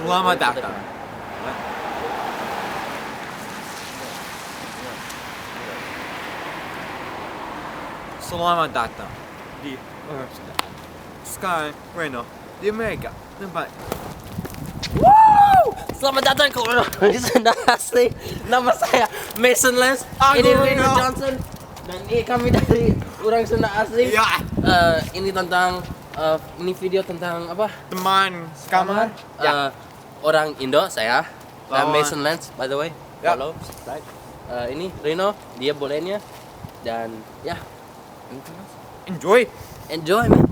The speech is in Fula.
Selamat datang. Selamat datang di Urang Sunda. Sekarang Reno di Amerika tempat. Wow! Selamat datang ke Urang Sunda Asli. Nama saya Mason Lens. Aku Ini Reno Reno. Johnson. Dan ini kami dari Urang Sunda Asli. Ya, Ini tentang ini video tentang apa? teman sekamar. Ya. Orang Indo saya. Lawan. Mason Lens by the way. Ya. Follow, subscribe. Ini Reno, dia bolehnya. Dan ya. Enjoy. Enjoy man.